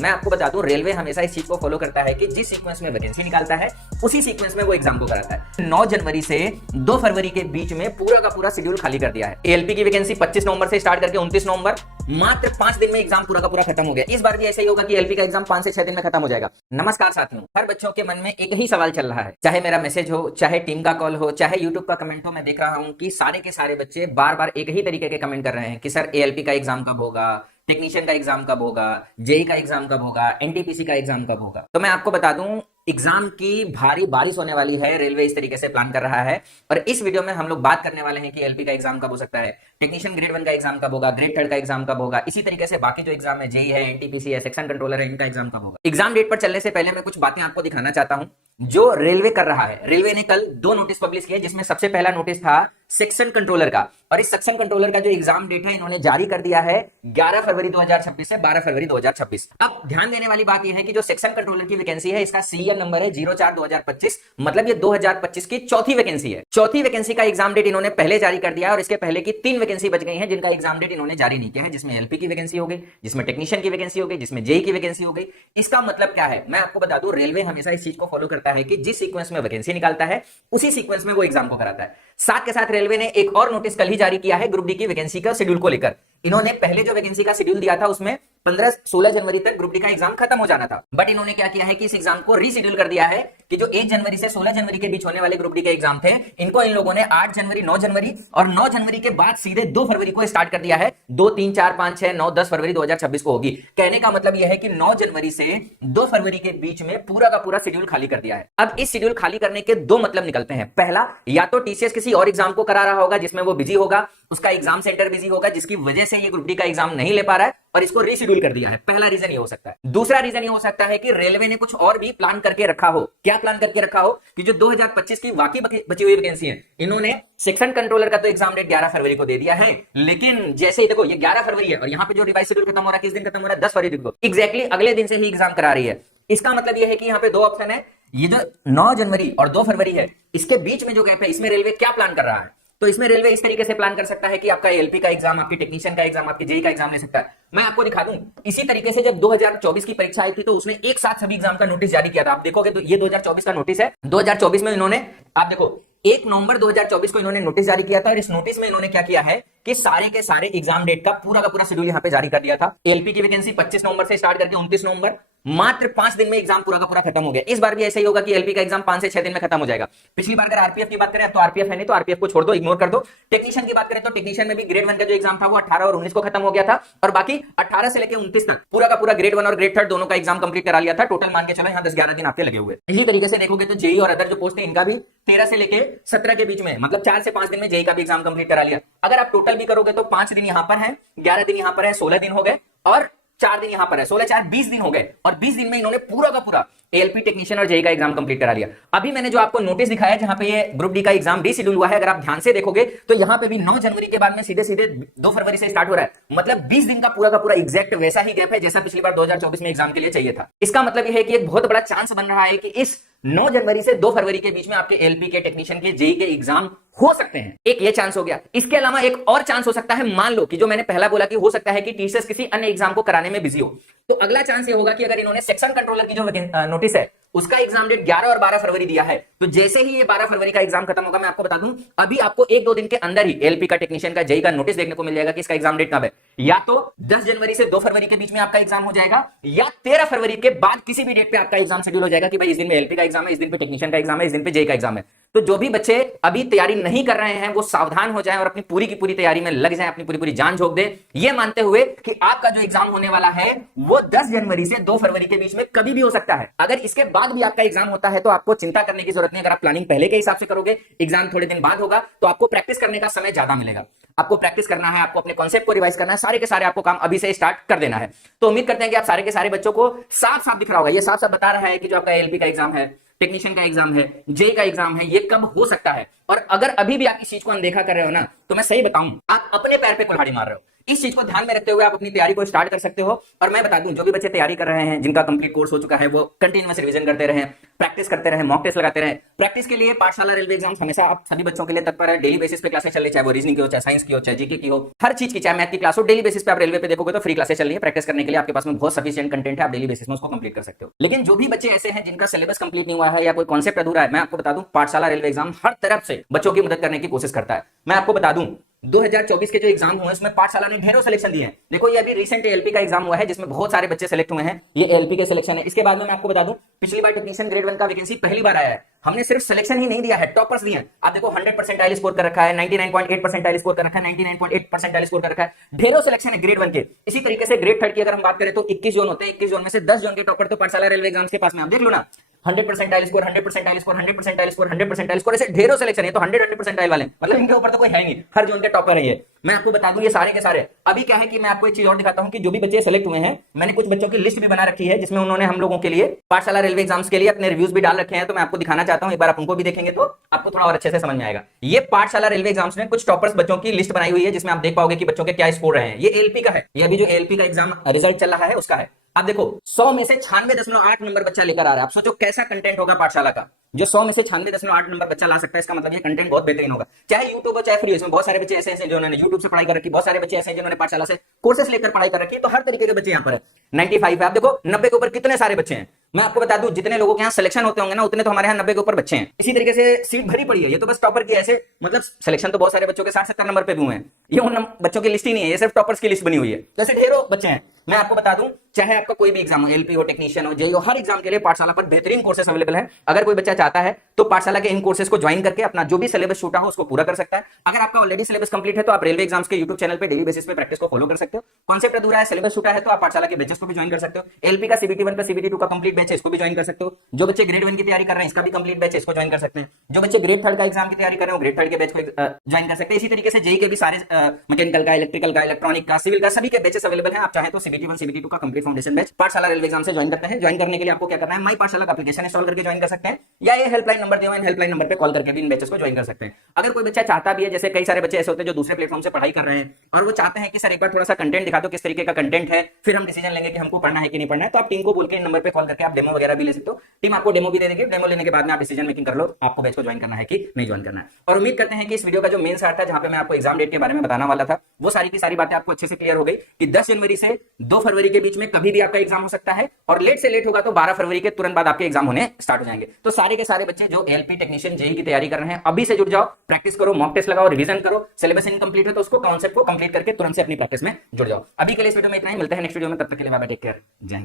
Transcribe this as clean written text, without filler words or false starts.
मैं आपको बता दूं, रेलवे हमेशा इस चीज को फॉलो करता है कि जिस सीक्वेंस में वैकेंसी निकालता है उसी सीक्वेंस में वो एग्जाम को कराता है। 9 जनवरी से 2 फरवरी के बीच में पूरा का पूरा शेड्यूल खाली कर दिया है। एएलपी की वैकेंसी 25 नवंबर से स्टार्ट करके 29 नवंबर, मात्र 5 दिन में एग्जाम पूरा का पूरा खत्म हो गया। इस बार भी ऐसा ही होगा कि एलपी का एग्जाम 5 से 6 दिन में खत्म हो जाएगा। नमस्कार साथियों, हर बच्चों के मन में एक ही सवाल चल रहा है, चाहे मेरा मैसेज हो, चाहे टीम का कॉल हो, चाहे यूट्यूब का कमेंट हो, मैं देख रहा हूं कि सारे के सारे बच्चे बार बार एक ही तरीके के कमेंट कर रहे हैं कि सर एएलपी का एग्जाम कब होगा, टेक्नीशियन का एग्जाम कब होगा, जेई का एग्जाम कब होगा, एनटीपीसी का एग्जाम कब होगा। तो मैं आपको बता दूं, एग्जाम की भारी बारिश होने वाली है, रेलवे इस तरीके से प्लान कर रहा है। और इस वीडियो में हम लोग बात करने वाले हैं कि एलपी का एग्जाम कब हो सकता है, टेक्नीशियन ग्रेड 1 का एग्जाम कब होगा, ग्रेड 3 का एग्जाम कब होगा, इसी तरीके से बाकी जो एग्जाम है, जेई है, एनटीपीसी है, सेक्शन कंट्रोलर है, इनका एग्जाम कब होगा। एग्जाम डेट पर चलने से पहले मैं कुछ बातें आपको दिखाना चाहता हूं जो रेलवे कर रहा है। रेलवे ने कल 2 नोटिस पब्लिश किए, जिसमें सबसे पहला नोटिस था सेक्शन कंट्रोलर का, और इस सेक्शन कंट्रोलर का जो एग्जाम डेट है इन्होंने जारी कर दिया है 11 फरवरी 2026 से 12 फरवरी 2026। अब ध्यान देने वाली बात यह है कि जो सेक्शन कंट्रोलर की वैकेंसी है, इसका सीरियल नंबर है 04/2025, मतलब ये 2025 की चौथी वैकेंसी है। चौथी वैकेंसी का एग्जाम डेट इन्होंने पहले जारी कर दिया है, और इसके पहले की 3 वैकेंसी बच गई हैं जिनका एग्जाम डेट इन्होंने जारी नहीं किया है, जिसमें एलपी की वैकेंसी हो गई, जिसमें टेक्नीशियन की वैकेंसी हो गई, जिसमें जेई की वैकेंसी हो गई। इसका मतलब क्या है, मैं आपको बता दूं, रेलवे हमेशा इस चीज को फॉलो करता है कि जिस सीक्वेंस में वैकेंसी निकालता है उसी सीक्वेंस में वो एग्जाम को कराता है। साथ के साथ रेलवे ने एक और नोटिस कल ही जारी किया है ग्रुप डी की वैकेंसी का शेड्यूल को लेकर। इन्होंने पहले जो वैकेंसी का शेड्यूल दिया था उसमें 15-16 जनवरी तक ग्रुप डी का एग्जाम खत्म हो जाना था, बट इन्होंने क्या किया है कि इस एग्जाम को रीशेड्यूल कर दिया है कि जो 1 जनवरी से 16 जनवरी के बीच होने वाले ग्रुप डी के एग्जाम थे, इनको इन लोगों ने 8 जनवरी, 9 जनवरी और 9 जनवरी के बाद सीधे 2 फरवरी को स्टार्ट कर दिया है। 2, 3, 4, 5, 6, 9, 10 फरवरी 2026 को होगी। कहने का मतलब यह है कि 9 जनवरी से 2 फरवरी के बीच में पूरा का पूरा शेड्यूल खाली कर दिया है। अब इस शेड्यूल खाली करने के 2 मतलब निकलते हैं। पहला, या तो टीसीएस किसी और एग्जाम को करा रहा होगा जिसमें वो बिजी होगा, उसका एग्जाम सेंटर बिजी होगा, जिसकी वजह से ये ग्रुप डी का एग्जाम नहीं ले पा रहा है और इसको रीशेड्यूल कर दिया है। पहला रीजन ये हो सकता है। दूसरा रीजन ये हो सकता है कि रेलवे ने कुछ और भी प्लान करके रखा हो। क्या प्लान करके रखा हो कि जो 2025 की बाकी बची हुई वैकेंसी है, इन्होंने सेक्शन कंट्रोलर का तो एग्जाम डेट 11 फरवरी को दे दिया है, लेकिन जैसे ही देखो ये 11 फरवरी है और यहाँ पे जो रिवाइज शेड्यूल खत्म हो रहा है, किस दिन खत्म हो रहा है, 10 फरवरी को, एग्जैक्टली अगले दिन से ही एग्जाम करा रही है। इसका मतलब यह है कि यहाँ पे 2 ऑप्शन है, ये जो 9 जनवरी और 2 फरवरी है, इसके बीच में जो गैप है, इसमें रेलवे क्या प्लान कर रहा है। तो इसमें रेलवे इस तरीके से प्लान कर सकता है कि आपका एलपी का एग्जाम, आपकी टेक्नीशियन का एग्जाम, आपके जेई का एग्जाम ले सकता है। मैं आपको दिखा दूं, इसी तरीके से जब 2024 की परीक्षा आई थी तो उसने एक साथ सभी एग्जाम का नोटिस जारी किया था। आप देखोगे तो ये 2024 का नोटिस है। 2024 में इन्होंने, आप देखो 1 नवंबर 2024 को इन्होंने नोटिस जारी किया था, और इस नोटिस में इन्होंने क्या किया है कि सारे के सारे एग्जाम डेट का पूरा शेड्यूल यहां पे जारी कर दिया था। एलपी की वैकेंसी 25 नवंबर से स्टार्ट करके 29 नवंबर, मात्र 5 दिन में एग्जाम पूरा का पूरा खत्म हो गया। इस बार भी ऐसा ही होगा कि एलपी का एग्जाम 5 से 6 दिन में खत्म हो जाएगा। पिछली बार अगर आरपीएफ की बात करें तो आरपीएफ है नहीं, तो आरपीएफ को छोड़ दो, इग्नोर कर दो। टेक्नीशियन की बात करें तो टेक्नीशियन में भी ग्रेड 1 का जो एग्जाम था वो 18 और 19 को खत्म हो गया था, और बाकी 18 से लेकर 29 तक पूरा का पूरा ग्रेड 1 और ग्रेड 3 दोनों का एग्जाम कंप्लीट करा लिया था। टोटल मान के चलो यहाँ 10-11 दिन आपके लगे हुए। इसी तरीके से देखोगे तो जेई और अदर जो पोस्ट है इनका भी 13 से लेकर 17 के बीच में, मतलब 4 से 5 दिन में जेई का भी एग्जाम कंप्लीट करा लिया। अगर आप टोटल भी करोगे तो 5 दिन यहां पर है, 11 दिन यहां पर है, 16 दिन हो गए, और 4 दिन यहां पर है, 16 4 20 दिन हो गए, और 20 दिन में इन्होंने पूरा का पूरा एलपी, टेक्नीशियन और जेई का एग्जाम कंप्लीट करा लिया। अभी मैंने जो आपको नोटिस दिखाया जहां पे ये ग्रुप डी का एग्जाम रीशेड्यूल हुआ है, अगर आप ध्यान से देखोगे तो यहां पे भी 9 जनवरी के बाद में सीधे 2 फरवरी से स्टार्ट हो रहा है। मतलब 20 दिन का पूरा एग्जैक्ट वैसा ही गैप है जैसा पिछली बार 2024 में एग्जाम के लिए चाहिए था। इसका मतलब यह है कि एक बहुत बड़ा चांस बन रहा है कि इस 9 जनवरी से 2 फरवरी के बीच में आपके एलपी के, टेक्नीशियन के, जेई के एग्जाम हो सकते हैं। एक ये चांस हो गया। इसके अलावा एक और चांस हो सकता है, मान लो कि जो मैंने पहला बोला कि हो सकता है कि टीसीएस किसी अन्य एग्जाम को कराने में बिजी हो, तो अगला चांस ये होगा कि अगर इन्होंने सेक्शन कंट्रोलर की जो नोटिस है उसका एग्जाम डेट 11 और 12 फरवरी दिया है, तो जैसे ही ये 12 फरवरी का एग्जाम खत्म होगा, मैं आपको बता दूं, अभी आपको 1-2 दिन के अंदर ही एलपी का, टेक्नीशियन का, जेई का नोटिस देखने को मिल जाएगा कि इसका एग्जाम डेट कब है। या तो 10 जनवरी से 2 फरवरी के बीच में आपका एग्जाम हो जाएगा, या 13 फरवरी के बाद किसी भी डेट पे आपका एग्जाम शेड्यूल हो जाएगा कि भाई इस दिन में एलपी का एग्जाम है, इस दिन पे टेक्नीशियन का एग्जाम है, इस दिन पे जेई का एग्जाम है। तो जो भी बच्चे अभी तैयारी नहीं कर रहे हैं वो सावधान हो जाएं और अपनी पूरी की पूरी तैयारी में लग जाएं, अपनी पूरी जान झोंक दें, ये मानते हुए कि आपका जो एग्जाम होने वाला है वो 10 जनवरी से 2 फरवरी के बीच में कभी भी हो सकता है। अगर इसके बाद भी आपका एग्जाम होता है तो आपको चिंता करने की जरूरत नहीं। अगर आप प्लानिंग पहले के हिसाब से करोगे, एग्जाम थोड़े दिन बाद होगा, तो आपको प्रैक्टिस करने का समय ज्यादा मिलेगा। आपको प्रैक्टिस करना है, आपको अपने कॉन्सेप्ट को रिवाइज करना है, सारे के सारे आपको काम अभी से स्टार्ट कर देना है। तो उम्मीद करते हैं कि आप सारे के सारे बच्चों को साफ साफ दिख रहा होगा, ये साफ साफ बता रहा है कि जो आपका एलपी का एग्जाम है, टेक्नीशियन का एग्जाम है, जेई का एग्जाम है, ये कब हो सकता है। और अगर अभी भी आप इस चीज को अनदेखा कर रहे हो ना, तो मैं सही बताऊं, आप अपने पैर पे कुल्हाड़ी मार रहे हो। इस चीज को ध्यान में रखते हुए आप अपनी तैयारी को स्टार्ट कर सकते हो। और मैं बता दूं, जो भी बच्चे तैयारी कर रहे हैं, जिनका कंप्लीट कोर्स हो चुका है, वो कंटिन्यूअस रिवीजन करते रहे, प्रैक्टिस करते रहे, मॉक टेस्ट लगाते रहे। प्रैक्टिस के लिए पाठशाला रेलवे एग्जाम्स हमेशा आप सभी बच्चों के लिए तत्पर है। डेली बेसिस पे क्लासेस चल रही, चाहे वो रीजनिंग की हो, चाहे साइंस की हो, चाहे जीके की हो, हर चीज की, चाहे मैथ की क्लास हो, डेली बेसिस पे आप रेलवे पे देखोगे तो फ्री क्लासेस चल रही है। प्रैक्टिस करने के लिए आपके पास में बहुत सफिशिएंट कंटेंट है, आप डेली बेसिस में उसको कंप्लीट कर सकते हो। लेकिन जो भी बच्चे ऐसे हैं जिनका सिलेबस कंप्लीट नहीं हुआ है या कोई कॉन्सेप्ट अधूरा है, मैं आपको बता दूं, पाठशाला रेलवे एग्जाम हर तरफ से बच्चों की मदद करने की कोशिश करता है। मैं आपको बता दूं, 2024 के जो एग्जाम हुए उसमें पाठशाला ने ढेरों सिलेक्शन दिए हैं। देखो, ये अभी रिसेंट एएलपी का एग्जाम हुआ है जिसमें बहुत सारे बच्चे सेलेक्ट हुए हैं। ये एएलपी के सिलेक्शन है। इसके बाद में मैं आपको बता दूं, पिछली बार टेक्नीशियन ग्रेड 1 का वैकेंसी पहली बार आया है। हमने सिर्फ सिलेक्शन ही नहीं दिया है, टॉपर्स दिए हैं। आप देखो, 100 परसेंटाइल स्कोर कर रखा है, 99.8 परसेंटाइल स्कोर कर रखा है, 99.8 परसेंटाइल स्कोर कर रखा है। ढेरों सिलेक्शन है ग्रेड 1 के। इसी तरीके से ग्रेड 3 की अगर हम बात करें तो 21 जोन होते हैं। 21 जोन में से 10 जोन के टॉपर तो पाठशाला रेलवे एग्जाम्स के पास में, आप देख लो ना, 100 percentile score, 100 percentile score, 100 percentile score, 100 percentile score, ऐसे ढेरों सिलेक्शन है। तो 100 परसेंटाइल वाले, मतलब इनके ऊपर तो कोई है नहीं, हर जोन के टॉपर है ये। मैं आपको बता दूं, ये सारे के सारे। अभी क्या है कि मैं आपको एक चीज और दिखाता हूं कि जो भी बच्चे सेलेक्ट हुए हैं, मैंने कुछ बच्चों की लिस्ट भी बना रखी है जिसमें उन्होंने हम लोगों के लिए पाठशाला रेलवे एग्जाम्स के लिए अपने रिव्यूज भी डाल रखे हैं। तो मैं आपको दिखाना चाहता हूं, एक बार आप उनको भी देखेंगे तो आपको थोड़ा और अच्छे से समझ में आएगा। ये पाठशाला रेलवे एग्जाम्स में कुछ टॉपर्स बच्चों की लिस्ट बनाई हुई है जिसमें आप देख पाओगे कि बच्चों के क्या स्कोर रहे हैं। ये एएलपी का है, ये अभी जो एएलपी का एग्जाम रिजल्ट चल रहा है उसका है। आप देखो, 100 में से 96.8 नंबर बच्चा लेकर आ रहा है। आप सोचो कैसा कंटेंट होगा पाठशाला का, जो 100 में से 96.8 नंबर बच्चा ला सकता है। इसका मतलब ये कंटेंट बहुत बेहतरीन होगा, चाहे यूट्यूब हो चाहे फ्री। इसमें बहुत सारे बच्चे ऐसे हैं जिन्होंने यूट्यूब से पढ़ाई कर रखी, बहुत सारे बच्चे ऐसे हैं जिन्होंने पाठशाला से कोर्सेस लेकर पढ़ाई कर रखी है। तो हर तरीके के बच्चे यहाँ पर है। 95 है, आप देखो 90 के ऊपर कितने सारे बच्चे हैं। मैं आपको बता दूं, जितने लोगों के यहाँ सिलेक्शन होते होंगे ना, उतने तो हमारे यहाँ 90 के ऊपर बच्चे हैं। इसी तरीके से सीट भरी पड़ी है। ये तो बस टॉपर की ऐसे, मतलब सिलेक्शन तो बहुत सारे बच्चों के 60-70 नंबर पे भी हुए हैं। ये उन बच्चों की लिस्ट ही नहीं है, ये सिर्फ टॉपर्स की लिस्ट बनी हुई है। जैसे ढेरों बच्चे हैं। मैं आपको बता दूं, चाहे आपका कोई भी एग्जाम हो, एलपी हो, टेक्नीशियन हो, जेई हो, हर एग्जाम के लिए पाठशाला पर बेहतरीन कोर्सेस अवेलेबल है। अगर कोई बच्चा चाहता है तो पाठशाला के इन कोर्सेस को ज्वाइन करके अपना जो भी सिलेबस छूटा हो उसको पूरा कर सकता है। अगर आपका ऑलरेडी सिलेबस कंप्लीट है तो आप रेलवे एग्जाम्स के यूट्यूब चैनल पे डेली बेसिस पे प्रैक्टिस को फॉलो कर सकते हो। कॉन्सेप्ट अधूरा है, सिलेबस छूटा है तो आप पाठशाला के बैचेस को भी ज्वाइन कर सकते हो। एलपी का सीबीटी 1 का सीबीटी 2 का कंप्लीट बैच है, इसको भी ज्वाइन कर सकते हो। जो बच्चे ग्रेड 1 की तैयारी कर रहे हैं, इसका भी कंप्लीट बैच है, इसको ज्वाइन कर सकते हैं। जो बच्चे ग्रेड 3 का एग्जाम की तैयारी कर रहे हो, ग्रेड 3 के बैच को ज्वाइन कर सकते हैं। इसी तरीके से जेई के भी सारे मैकेनिकल का, इलेक्ट्रिकल का, इलेक्ट्रॉनिक का, सिविल का, सभी के बैचेस अवेलेबल हैं। आप चाहे तो सीबीटी 1 सीबीटी 2 का कंप्लीट फाउंडेशन बैच पाठशाला रेलवे एग्जाम से ज्वाइन करते हैं। ज्वाइन करने के लिए आपको क्या करना है, माई पाठशाला का एप्लीकेशन इंस्टॉल करके ज्वाइन कर सकते हैं, या ये हेल्पलाइन नंबर दिया हुआ है, हेल्पलाइन नंबर पे कॉल करके भी इन बैचेस को ज्वाइन कर सकते हैं। अगर कोई बच्चा चाहता भी है, जैसे कई सारे बच्चे ऐसे होते हैं जो दूसरे प्लेटफॉर्म से पढ़ाई कर रहे हैं और वो चाहते हैं कि सर एक बार थोड़ा सा कंटेंट दिखा दो, किस तरीके का कंटेंट है, फिर हम डिसीजन लेंगे कि हमको पढ़ना है कि नहीं पढ़ना है। तो आप टीम को बोल के इन नंबर पे कॉल करके आप डेमो वगैरह भी ले सकते हो। टीम आपको डेमो भी दे देगी। डेमो लेने के बाद में आप डिसीजन मेकिंग कर लो, आपको बैच को ज्वाइन करना है कि नहीं ज्वाइन करना है। और उम्मीद करते हैं कि इस वीडियो का जो मेन सार था, जहां पे मैं आपको एग्जाम डेट के बारे में बताना वाला था, वो सारी की सारी बातें आपको अच्छे से क्लियर हो गई कि 10 जनवरी से 2 फरवरी के बीच में कभी भी आपका एग्जाम हो सकता है, और लेट से लेट होगा तो 12 फरवरी के तुरंत बाद आपके एग्जाम होने स्टार्ट हो जाएंगे। तो सारे के सारे बच्चे जो एएलपी, टेक्नीशियन, जेई की तैयारी कर रहे हैं, अभी से जुड़ जाओ, प्रैक्टिस करो, मॉक टेस्ट लगाओ, रिवीजन करो। सिलेबस इनकंप्लीट है तो उसको, कॉन्सेप्ट को कंप्लीट करके तुरंत से अपनी प्रैक्टिस में जुड़ जाओ। अभी के लिए इस वीडियो में इतना ही, मिलते हैं नेक्स्ट वीडियो में। तब तक के लिए बाय बाय, टेक केयर, जय हिंद।